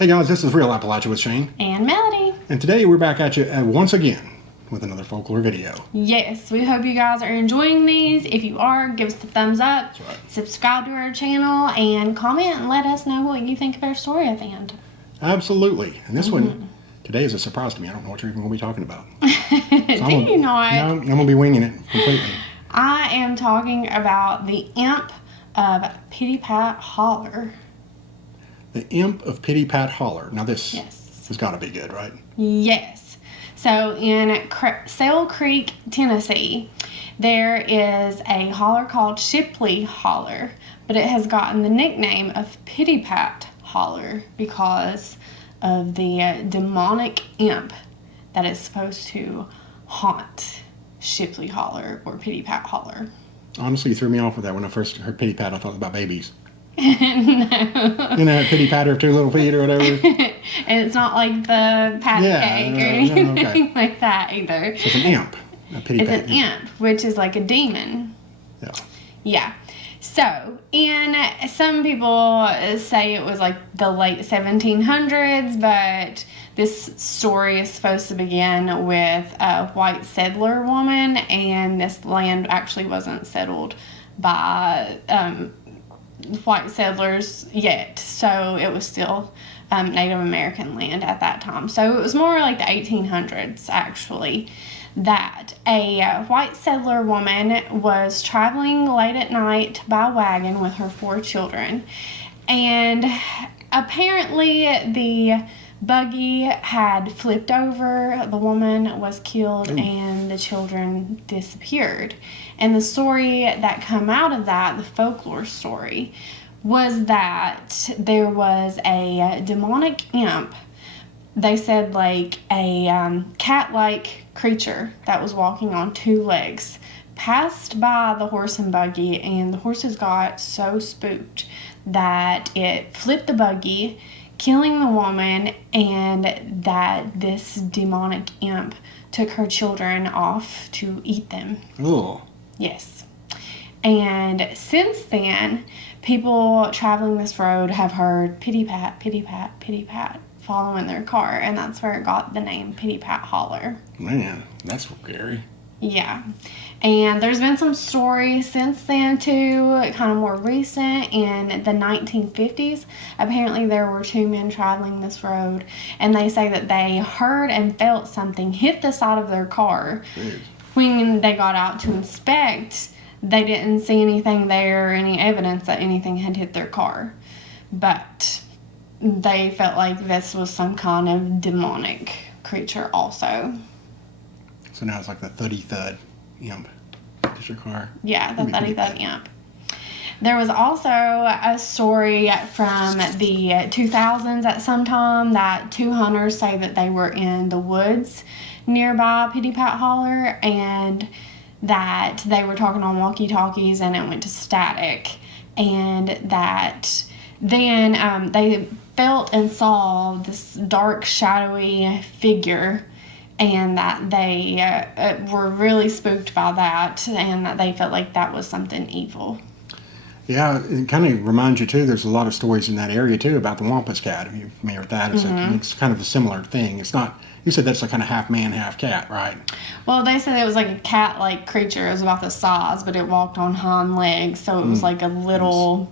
Hey guys, this is Real Appalachia with Shane. And Melody. And today we're back at you once again with another folklore video. Yes, we hope you guys are enjoying these. If you are, give us the thumbs up. That's right. Subscribe to our channel and comment and let us know what you think of our story at the end. Absolutely. And this one today is a surprise to me. I don't know what you're even going to be talking about. Do you not? No, I'm going to be winging it completely. I am talking about the Imp of Pitty Pat Holler. The Imp of Pitty Pat Holler. Now this has got to be good, right? Yes. So in Sail Creek, Tennessee, there is a holler called Shipley Holler, but it has gotten the nickname of Pitty Pat Holler because of the demonic imp that is supposed to haunt Shipley Holler or Pitty Pat Holler. Honestly, you threw me off with that when I first heard Pitty Pat. I thought about babies. No. You know, Pitty Patter of two little feet or whatever. And it's not like the pat cake or anything like that either. So it's an imp. It's an imp, which is like a demon. Yeah. Yeah. So, and some people say it was like the late 1700s, but this story is supposed to begin with a white settler woman, and this land actually wasn't settled by white settlers yet, so it was still Native American land at that time. So it was more like the 1800s actually, that a white settler woman was traveling late at night by wagon with her 4 children, and apparently the buggy had flipped over, the woman was killed, and the children disappeared. And the story that come out of that, the folklore story, was that there was a demonic imp. They said like a cat-like creature that was walking on 2 legs passed by the horse and buggy, and the horses got so spooked that it flipped the buggy, killing the woman, and that this demonic imp took her children off to eat them. Oh. Yes. And since then, people traveling this road have heard pitty pat, pitty pat, pitty pat following their car, and that's where it got the name Pitty Pat Holler. Man, that's scary. Yeah. And there's been some stories since then too, kind of more recent. In the 1950s, apparently there were 2 men traveling this road, and they say that they heard and felt something hit the side of their car. Jeez. When they got out to inspect, they didn't see anything there or any evidence that anything had hit their car. But they felt like this was some kind of demonic creature also. So now it's like the thuddy thud imp. Is your car? Yeah, the thuddy thud imp. There was also a story from the 2000s at some time that 2 hunters say that they were in the woods nearby Pitty Pat Holler, and that they were talking on walkie-talkies and it went to static, and that then they felt and saw this dark shadowy figure, and that they were really spooked by that, and that they felt like that was something evil. Yeah, it kind of reminds you too, there's a lot of stories in that area too about the Wampus cat. Are you familiar with that? It's kind of a similar thing. It's not, you said that's a kind of half man, half cat, right? Well, they said it was like a cat-like creature. It was about the size, but it walked on hind legs, so it was like a little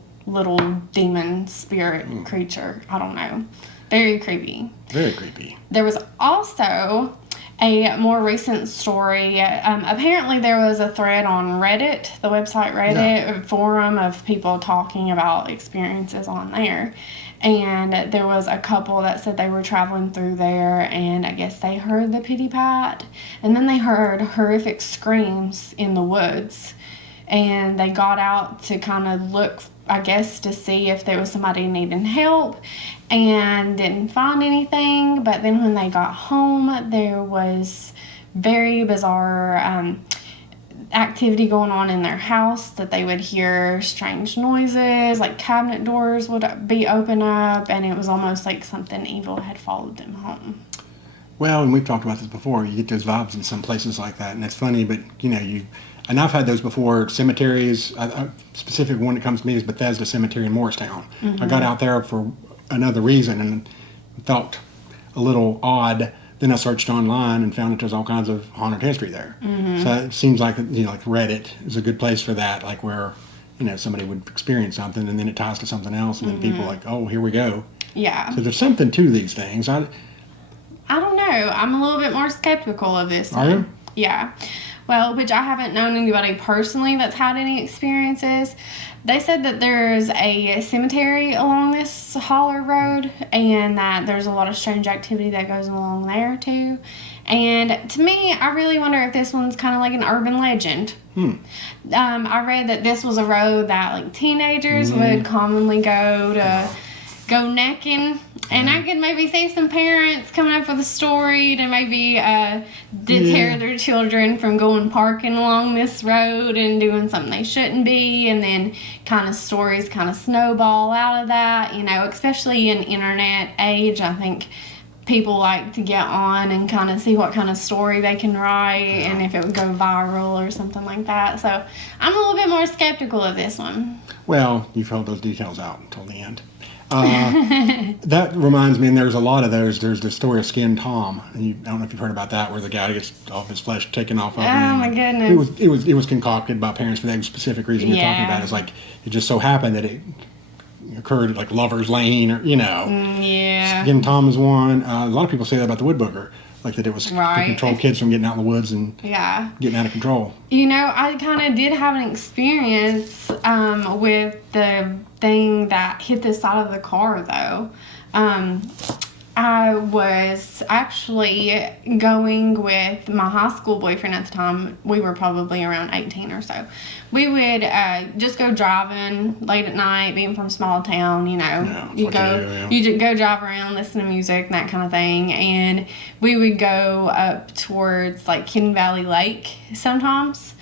demon spirit creature. I don't know. Very creepy. Very creepy. There was also a more recent story. Apparently there was a thread on Reddit, the website Reddit, forum of people talking about experiences on there. And there was a couple that said they were traveling through there, and I guess they heard the pitty pat, and then they heard horrific screams in the woods, and they got out to kind of look, I guess, to see if there was somebody needing help, and didn't find anything. But then when they got home, there was very bizarre activity going on in their house, that they would hear strange noises, like cabinet doors would be open up, and it was almost like something evil had followed them home. Well, and we've talked about this before, you get those vibes in some places like that, and it's funny, but you know, and I've had those before. Cemeteries, a specific one that comes to me is Bethesda Cemetery in Morristown. I got out there for another reason, and felt a little odd. Then I searched online and found that there's all kinds of haunted history there. So it seems like, like Reddit is a good place for that, like where, somebody would experience something and then it ties to something else and then people are like, oh, here we go. Yeah. So there's something to these things. I don't know. I'm a little bit more skeptical of this one. Are you? Yeah. Well, which I haven't known anybody personally that's had any experiences. They said that there's a cemetery along this Holler road and that there's a lot of strange activity that goes along there too. And to me, I really wonder if this one's kind of like an urban legend. I read that this was a road that like teenagers would commonly go necking, and I could maybe see some parents coming up with a story to maybe deter their children from going parking along this road and doing something they shouldn't be, and then kind of stories kind of snowball out of that, especially in internet age. I think people like to get on and kind of see what kind of story they can write and if it would go viral or something like that. So I'm a little bit more skeptical of this one. Well, you've held those details out until the end. That reminds me, and there's a lot of those. There's the story of Skin Tom, and I don't know if you've heard about that, where the guy gets all of his flesh taken off of him. Oh my goodness! It was concocted by parents for that specific reason you're talking about. It's like it just so happened that it occurred at like Lover's Lane, or Yeah. Skin Tom is one. A lot of people say that about the Woodbooker, like that it was to control kids from getting out in the woods and getting out of control. I kind of did have an experience with the thing that hit the side of the car, though. I was actually going with my high school boyfriend at the time. We were probably around 18 or so. We would just go driving late at night, being from a small town, you go drive around, listen to music, and that kind of thing. And we would go up towards like Hidden Valley Lake sometimes.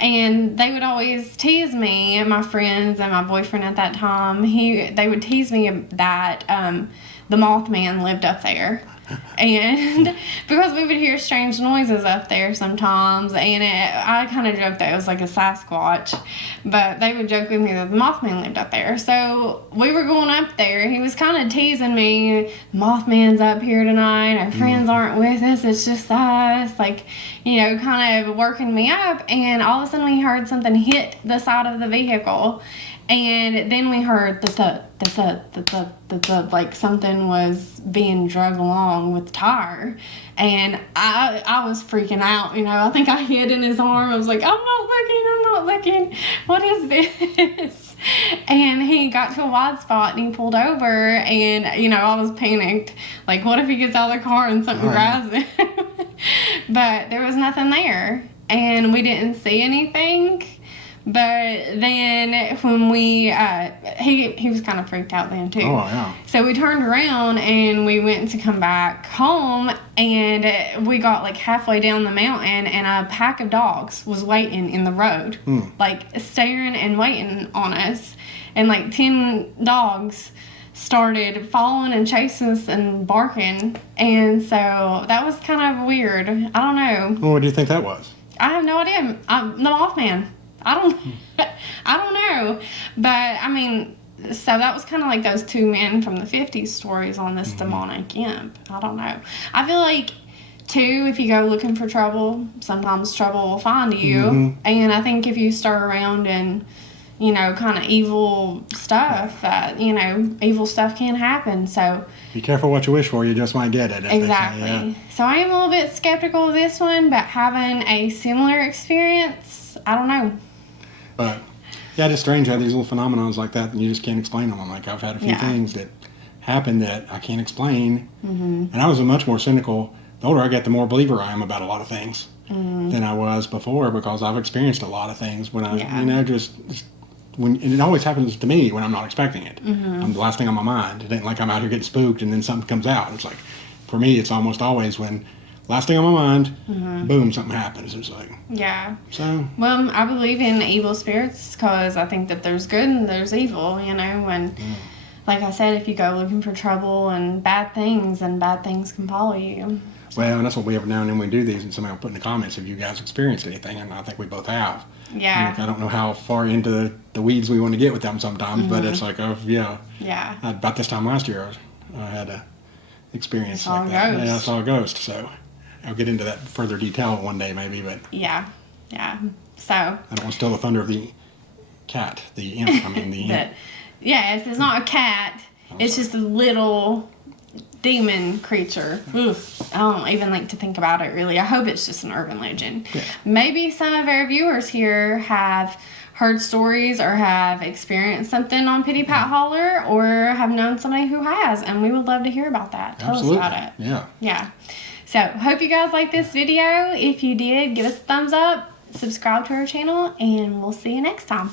And they would always tease me, and my friends and my boyfriend at that time, they would tease me that the Mothman lived up there. And because we would hear strange noises up there sometimes, and I kind of joked that it was like a Sasquatch, but they would joke with me that the Mothman lived up there. So we were going up there. He was kind of teasing me, Mothman's up here tonight, our friends aren't with us, it's just us, like, kind of working me up. And all of a sudden we heard something hit the side of the vehicle. And then we heard the thud, the thud, the thud, the thud, like something was being dragged along with the tire. And I was freaking out, I think I hid in his arm. I was like, I'm not looking. What is this? And he got to a wide spot and he pulled over, and, I was panicked. Like, what if he gets out of the car and something grabs him? But there was nothing there, and we didn't see anything. But then when we, he was kind of freaked out then too. Oh, yeah. So we turned around and we went to come back home, and we got like halfway down the mountain, and a pack of dogs was waiting in the road, like staring and waiting on us. And like 10 dogs started following and chasing us and barking. And so that was kind of weird. I don't know. Well, what do you think that was? I have no idea. The Mothman. I don't know. But, I mean, so that was kind of like those two men from the 50s stories on this demonic imp. I don't know. I feel like, too, if you go looking for trouble, sometimes trouble will find you. And I think if you stir around and, kind of evil stuff, evil stuff can happen. So be careful what you wish for, you just might get it. Exactly. So I am a little bit skeptical of this one, but having a similar experience, I don't know. But, yeah, it's strange how these little phenomenons like that, and you just can't explain them. Like, I've had a few things that happened that I can't explain. And I was much more cynical. The older I get, the more believer I am about a lot of things than I was before, because I've experienced a lot of things when I, just when, and it always happens to me when I'm not expecting it. I'm the last thing on my mind. It ain't like I'm out here getting spooked and then something comes out. It's like, for me, it's almost always when last thing on my mind, boom, something happens. It's like, so. Well, I believe in evil spirits because I think that there's good and there's evil, and like I said, if you go looking for trouble and bad things, then bad things can follow you. So. Well, and that's what we every now and then we do these, and somebody will put in the comments if you guys experienced anything, and I think we both have. Yeah. Like, I don't know how far into the weeds we want to get with them sometimes, but it's like, about this time last year, I had experience Saw like a that. ghost. Yeah, I saw a ghost. So I'll get into that further detail one day maybe, but Yeah. So. I don't want to steal the thunder of the cat, the imp. I mean, the imp. Yes, it's not a cat. It's just a little demon creature. Oof. I don't even like to think about it, really. I hope it's just an urban legend. Yeah. Maybe some of our viewers here have heard stories or have experienced something on Pitty Pat Holler or have known somebody who has, and we would love to hear about that. Tell Absolutely. us about it. Yeah. Yeah. So, hope you guys liked this video. If you did, give us a thumbs up, subscribe to our channel, and we'll see you next time.